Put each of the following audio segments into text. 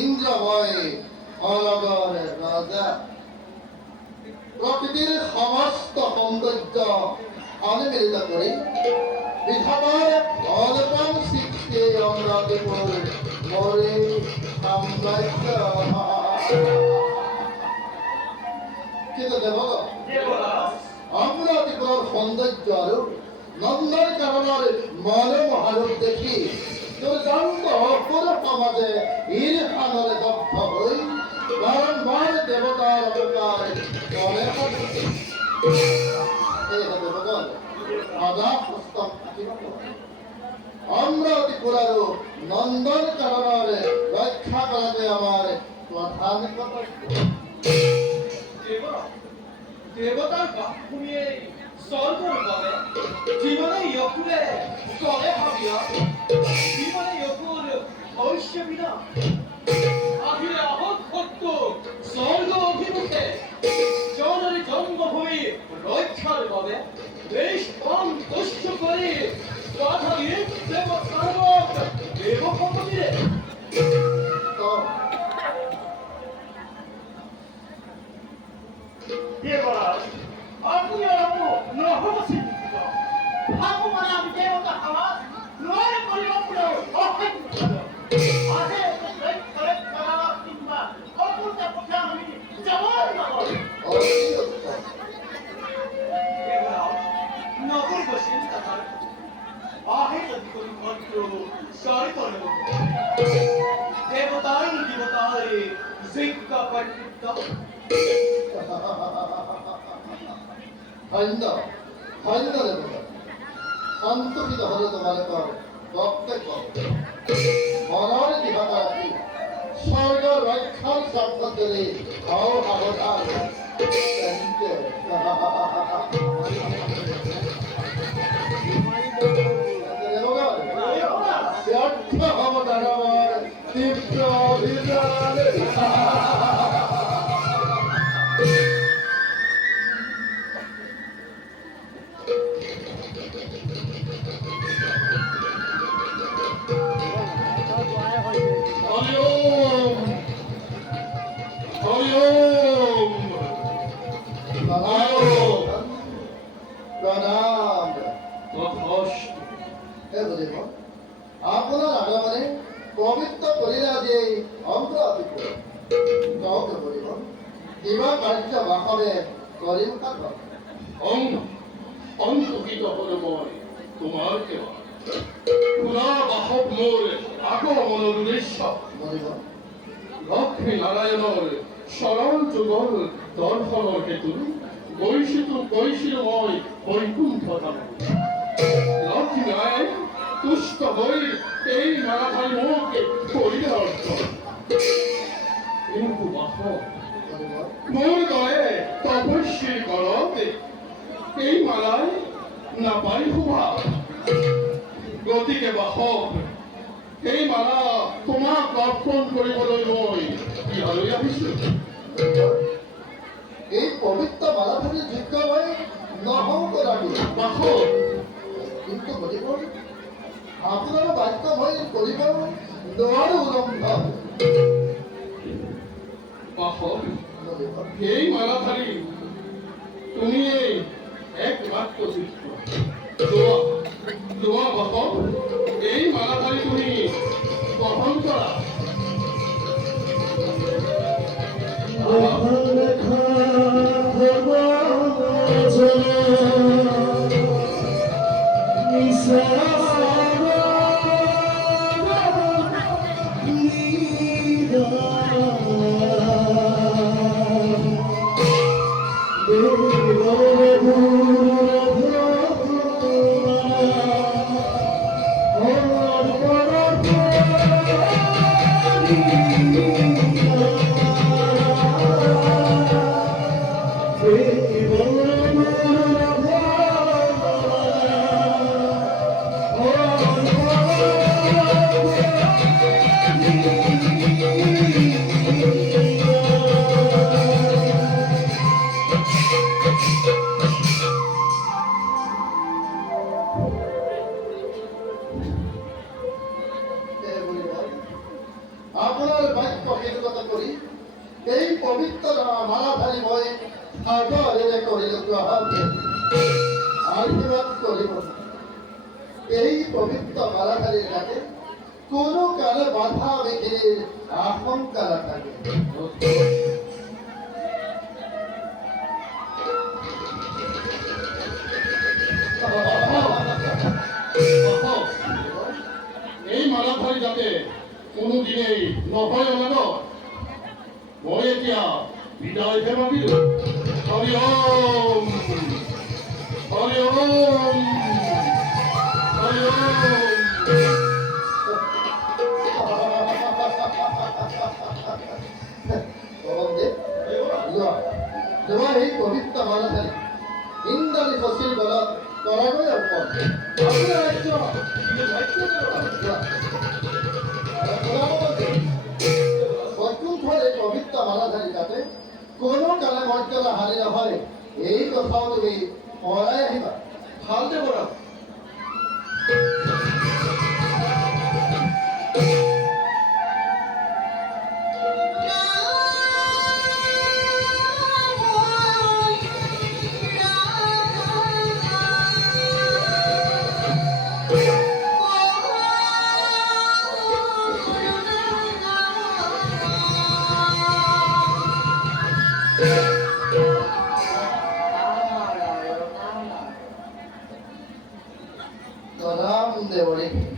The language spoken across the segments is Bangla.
ইন্দ্রময় অনগরের রাজা প্রকৃতির সমস্ত সৌন্দর্য অনুমিলিত করে বিধাতার অনুপম সৃষ্টি অমরাবতীপুর মোরে সাম্রাজ্য। কিন্তু অমরাবতীপুর সৌন্দর্য আৰু নন্দন কাননের মনোমহারূপ দেখি দুর্দান্ত অপর সমাজে ঈর্ষানলে দগ্ধ হই বারম্বার দেবতার অবতার মনে অমরাবতীপুর আর নন্দন কাননের রক্ষা করাতে আমার প্রধান দেবতার বাক শুনিয়ে স্বর্গৰ বাবে জীবনে ইয়কুৰে চলে ভাবিয়া জীবনে ইয়কুৰ ভবিষ্য বিনা আহিলে আহত সত্য স্বর্গ অভিমুখে জননী জন্মভূমি রক্ষার বাবে দেশ পান তুষ্ট করে কথা দিয়ে দেবতারক দেবপতিরে দেবরাজ আপনি আপু নহবসি আপু মানে আমি দেবতা হওয়া নয় পরিবর্তন আগে করে করা কিংবা অপুরটা কথা আমি যাওয়ার না বলে নগর বসেন তাহার আহে যদি কোন মন্ত্র সরি করে দেবতার দেবতারে জিজ্ঞা পণ্ডিত ধন্য ধন্য দেবতা সন্তোষিত হলে তোমালোকৰ বক্তব্য মনৰ দিশতা ৰাখি স্বৰ্গ ৰক্ষাৰ স্বাৰ্থত যদি হও সাৱধান ব্যৰ্থ হ'ব দানৱৰ তীব্ৰ অভিযান। আপোনাৰ আগমনে পবিত্ৰ কৰিলে আজি অমৰাবতীপুৰ গাঁৱতে পৰিব কিবা কাৰ্য বাসৰে কৰিম অন্তহিত হলো মই তোমাৰ সেৱা পুৰা বাসক মোৰ আগমনৰ উদ্দেশ্য লক্ষ্মী নাৰায়ণৰ সৰল যুগৰ দৰ্শনৰ হেতু গৈছিলো মই বৈকুণ্ঠ ধাম লক্ষ্মী নারায়ণ তুষ্ট হৈ এই মাৰাঠাই মোক কৰিলে অৰ্জন কিন্তু বাসক মোৰ দৰে তপস্বীৰ ঘৰত এই মালাই নাপাই শোভা গতিকে বাসক এই মালা তোমাক অৰ্পণ কৰিবলৈ মই ইয়ালৈ আহিছো। এই পবিত্ৰ মালা ধৰি যোগ্য হৈ নহওঁ কৰাটো বাসক কিন্তু গতিকে আপোনাৰ বাক্য মই কৰিব নোৱাৰো উলংঘন। বাসক এই মালাধাৰী তুমি একমাত্ৰ যোগ্য লোৱা বাসক এই মালাধাৰী তুমি গ্ৰহণ কৰা। Oh আপনার বাক্য কথা করি এই পবিত্র মালাধারী বই আগরে করিল গ্রহণকে আশীর্বাদ করিব এই পবিত্র মালাধারীর কাছে কোনো কালে বাধা বিঘ্নের আশঙ্কা না থাকে। এই মালাধারী যাতে কোনোদিনেই নহয় অনাগত মই এতিয়া বিদায়হে ভাবিলো। হৰি ওম হৰি ওম হৰি ওম এই পবিত্র মালাধারী ইন্দ্রাণী শশীর বলত কৰাগৈ অৰ্পণ আপোনাৰ ৰাজ্য বৈকুণ্ঠৰ এই পবিত্ৰ মালাধাৰী যাতে কোনো কালে মৰ্যাদা হানি নহয় এই কথাও তুমি পৰাই আহিবা। ভালদে বৰক।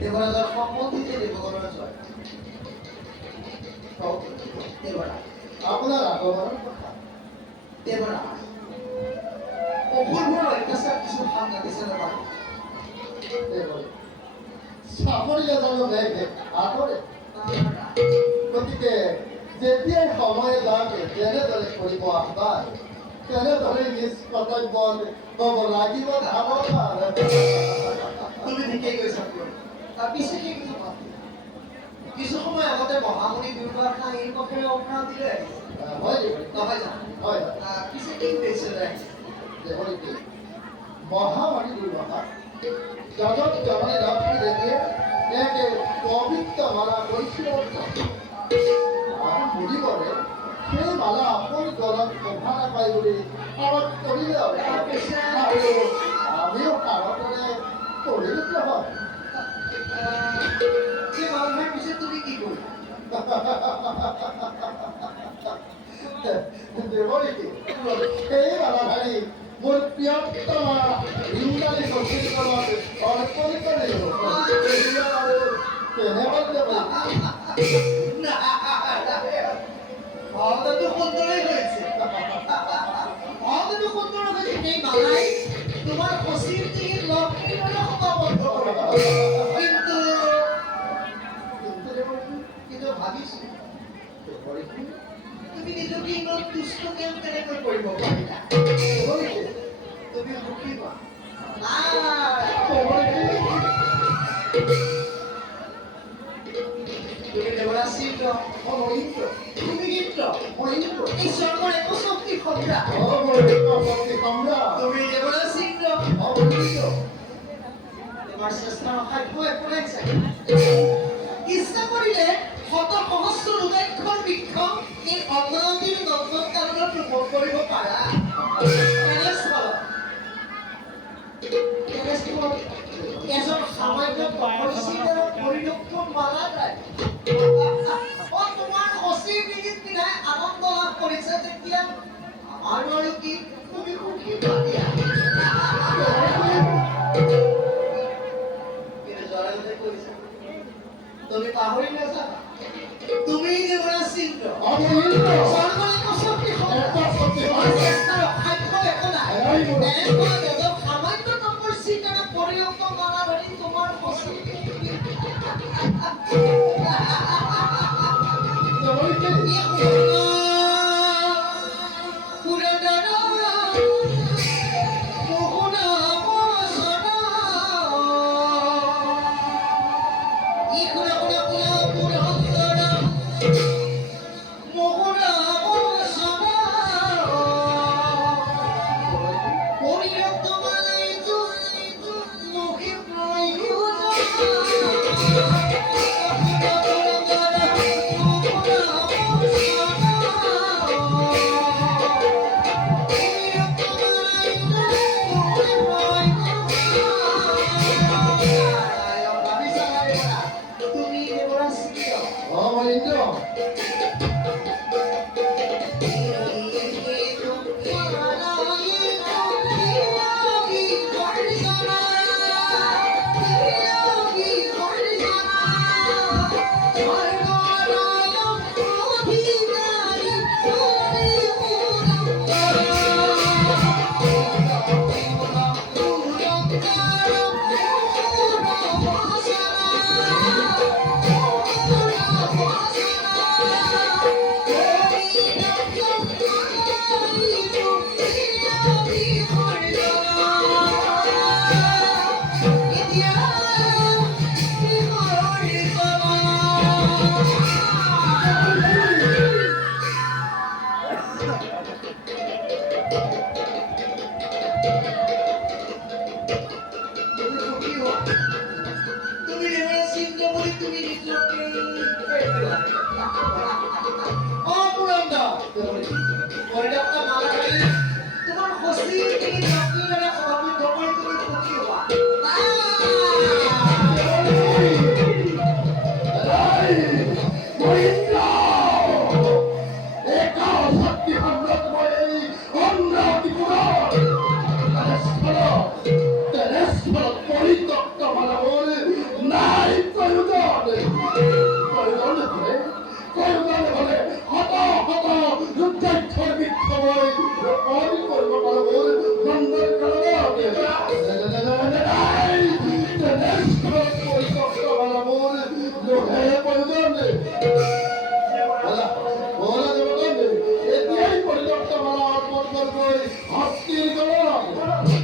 দেৱৰাজৰ সম্পত্তিতে দেৱগণৰ জয়। দেৱৰাজ আপোনাৰ আগমনৰ কথা দেৱৰাজ অসুৰবোৰৰ অত্যাচাৰ কিছু হাত লাগিছে বাৰু। চাকৰিয়া জানো বেগে আগৰে গতিকে যেতিয়াই সময় লাগে তেনেদৰে কৰিব আহ্বান তেনেদৰে নিজ কৰ্তব্য হ'ব লাগিব। তুমি ঠিকেই কৈছা। পিছে কি কথা কিছু সময় আগতে মহামণি দুৰ্বাসা এই পক্ষেৰে অপৰাধ দিলে হয় নহয় জানো? হয় পিছে কি উদ্দেশ্যৰে মহামাৰী দুৰ্বাসা জগত জননী লক্ষ্মী দেৱীয়ে একে পবিত্ৰ মালা কৰিছিল আৰু বুলিবলে সেই মালা আপুনি গলত শোভা নাপায় বুলি পাৰত কৰিলে আৰু আমিও পাৰতেৰে কৰিলো নহয়। পিছে তুমি কি কৰিলা? সেই মালাধাৰী মোৰ প্ৰিয়তমা ইন্দ্ৰাণী শশীৰ তলত অৰ্পণ কৰিলো আৰু কেনেবাকে ভাওনাটো সুন্দৰেই হৈছে। ভাওনাটো সুন্দৰ হৈছে। এই মালাই তোমাৰ শশীৰ ডিঙিত লক্ষ্মীৰ দৰে সমাবদ্ধ কৰিব। কিন্তু ভাবিছো তুমি নিজকে ইমান দুষ্ট কেনেকৈ কৰিব পাৰিলা? তুমি সুখী হোৱা। তুমি দেৱৰাজ সিদ্ধ, তুমি গীত, এই স্বৰ্গৰ একো শক্তি সম্ৰাট। তুমি দেৱৰাজ সিদ্ধ, তোমাৰ চেষ্টাৰ অসাধ্য একো নাই চাগে। ইচ্ছা কৰিলে শত সহস্ৰ লোকাক্ষৰ বৃক্ষ এই অগ্ৰগতিৰ নন্দন কাননত ৰোপণ কৰিব পাৰা। এজন সামান্য তপস্বীৰ পৰিলক্ষণ মালাধাৰী তোমাৰ শশীৰ ডিঙিত পিন্ধাই আনন্দ লাভ কৰিছে যেতিয়া আমাৰ আৰু কি তুমি সুখী পাতিয়া। কিন্তু জৰায়ুতে কৈছা তুমি পাহৰি নাযাবা তুমি দেৱৰাজ সিদ্ধ স্বৰ্গৰ একো শক্তি চেষ্টাৰ অসাধ্য একো নাই। এনেকুৱা এজন সামান্য তপস্বীৰ কাৰণে পৰিলক্ষ মালাধাৰী তোমাৰ শশী তুমি দেবরা সিংহ মহেন্দ্র তুমি দেবরা সিংহ বলি তুমি নিজকে অপুরন্দা ওরে একটা মালা গাড়ি তোমার খুশি তুমি নকি না আমি তোমার তুমি খুশি হওয়া মহেন্দ্র একা শক্তি অমৃতময় অমৃতি পুরাণ পরিত্যক্ত মানবর নাই প্রয়োজন হলে হত হত যুদ্ধাক্ষর বিক্ষময় অদি কর্ম মানবর বন্ধন পরিত্যক্ত মানবর লোহে প্রয়োজন বলা দেবতা এতিয়াই পরিত্যক্ত মালা অর্পণ করবই হস্তির গণ